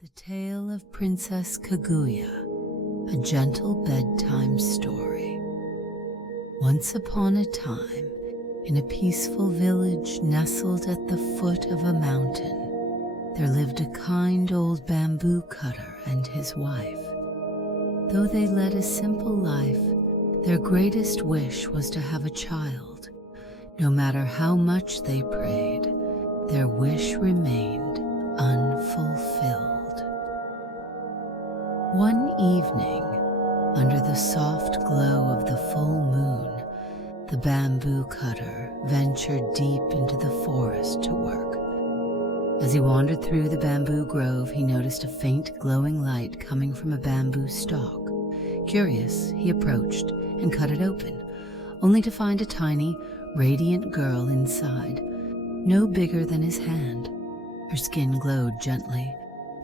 The Tale of Princess Kaguya, a gentle bedtime story. Once upon a time, in a peaceful village nestled at the foot of a mountain, there lived a kind old bamboo cutter and his wife. Though they led a simple life, their greatest wish was to have a child. No matter how much they prayed, their wish remained unfulfilled. One evening, under the soft glow of the full moon, the bamboo cutter ventured deep into the forest to work. As he wandered through the bamboo grove, he noticed a faint glowing light coming from a bamboo stalk. Curious, he approached and cut it open, only to find a tiny, radiant girl inside, no bigger than his hand. Her skin glowed gently,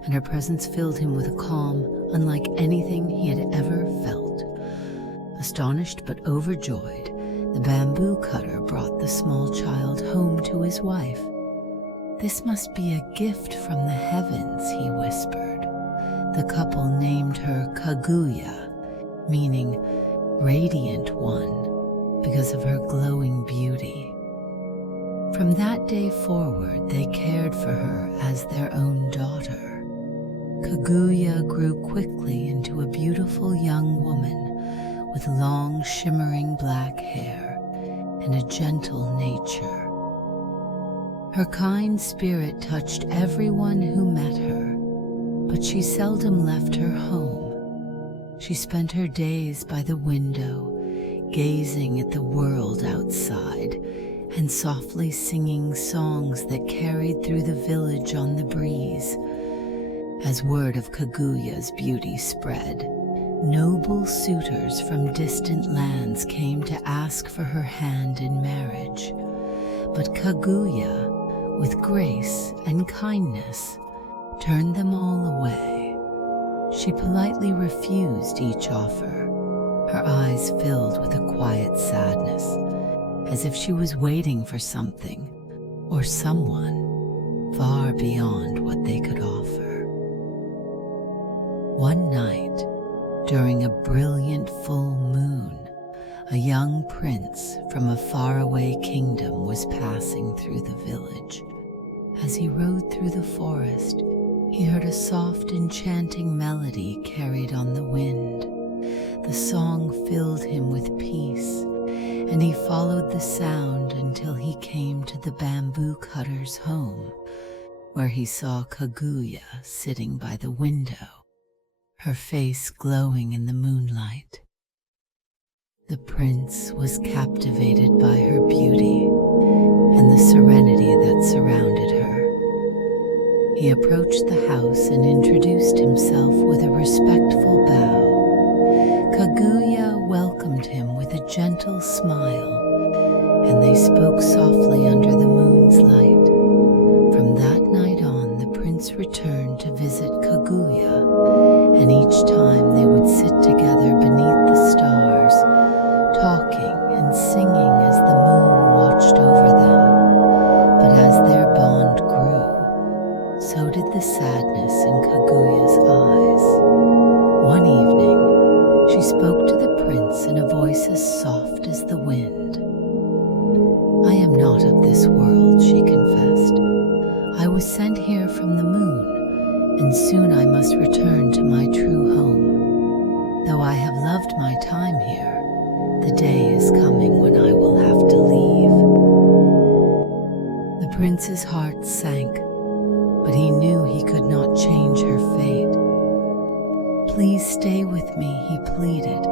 and her presence filled him with a calm unlike anything he had ever felt. Astonished but overjoyed, the bamboo cutter brought the small child home to his wife. "This must be a gift from the heavens," he whispered. The couple named her Kaguya, meaning radiant one, because of her glowing beauty. From that day forward, they cared for her as their own daughter. Kaguya grew quickly into a beautiful young woman with long, shimmering black hair and a gentle nature. Her kind spirit touched everyone who met her, but she seldom left her home. She spent her days by the window, gazing at the world outside and softly singing songs that carried through the village on the breeze. As word of Kaguya's beauty spread, noble suitors from distant lands came to ask for her hand in marriage. But Kaguya, with grace and kindness, turned them all away. She politely refused each offer, her eyes filled with a quiet sadness, as if she was waiting for something or someone far beyond what they could offer. One night, during a brilliant full moon, a young prince from a faraway kingdom was passing through the village. As he rode through the forest, he heard a soft, enchanting melody carried on the wind. The song filled him with peace, and he followed the sound until he came to the bamboo cutter's home, where he saw Kaguya sitting by the window, her face glowing in the moonlight. The prince was captivated by her beauty and the serenity that surrounded her. He approached the house and introduced himself with a respectful bow. Kaguya welcomed him with a gentle smile, and they spoke softly under the moon's light. From that night on, the prince returned to visit Kaguya, and each time they would sit together beneath the stars, talking and singing as the moon watched over them. But as their bond grew, so did the sadness in Kaguya's eyes. One evening, she spoke to the prince in a voice as soft as the wind. "I am not of this world," she confessed. "I was sent here from the moon, and soon I must return to my true home. Though I have loved my time here, the day is coming when I will have to leave." The prince's heart sank, but he knew he could not change her fate. "Please stay with me," he pleaded.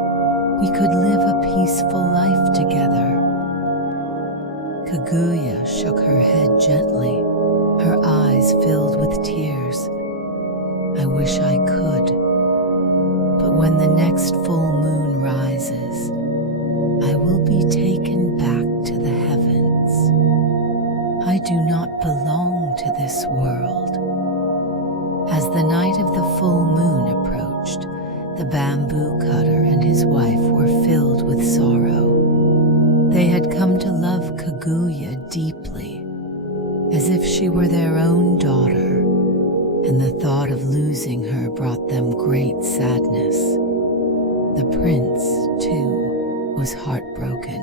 "We could live a peaceful life together." Kaguya shook her head gently, her eyes filled with tears. "I wish I could, but when the next full moon rises, I will be taken back to the heavens. I do not belong to this world." As the night of the full moon approached, the bamboo cutter and his wife were filled with sorrow. They had come to love Kaguya deeply, as if she were their own daughter, and the thought of losing her brought them great sadness. The prince, too, was heartbroken,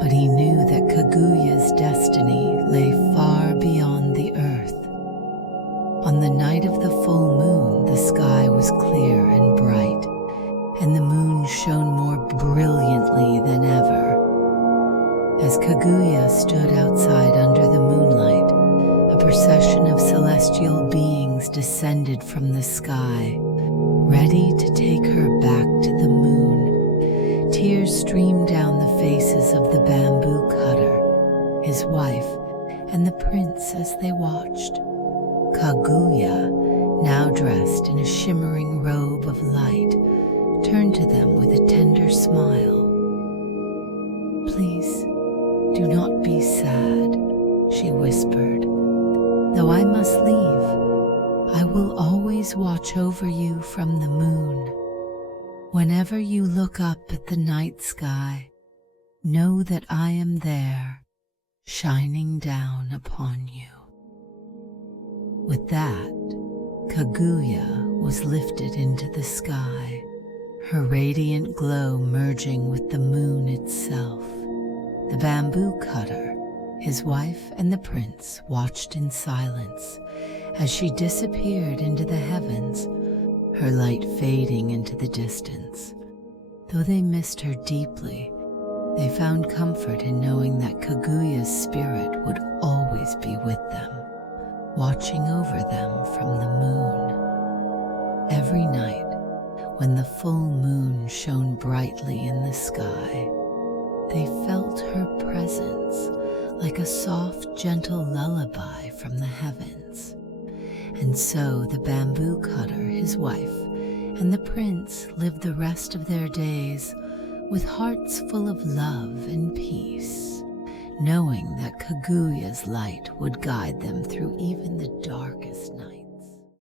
but he knew that Kaguya's destiny lay far beyond the earth. On the night of the full moon, the sky was clear and bright, and the moon shone more brilliantly than ever. As Kaguya stood outside under the moonlight, a procession of celestial beings descended from the sky, ready to take her back to the moon. Tears streamed down the faces of the bamboo cutter, his wife, and the prince as they watched. Kaguya, now dressed in a shimmering robe of light, turned to them with a tender smile. "Please, do not be sad," she whispered. "Though I must leave, I will always watch over you from the moon. Whenever you look up at the night sky, know that I am there, shining down upon you." With that, Kaguya was lifted into the sky, her radiant glow merging with the moon itself. The bamboo cutter, his wife, and the prince watched in silence as she disappeared into the heavens, her light fading into the distance. Though they missed her deeply, they found comfort in knowing that Kaguya's spirit would always be with them, watching over them from the moon. Every night, when the full moon shone brightly in the sky, they felt her presence like a soft, gentle lullaby from the heavens. And so the bamboo cutter, his wife, and the prince lived the rest of their days with hearts full of love and peace, knowing that Kaguya's light would guide them through even the darkest night.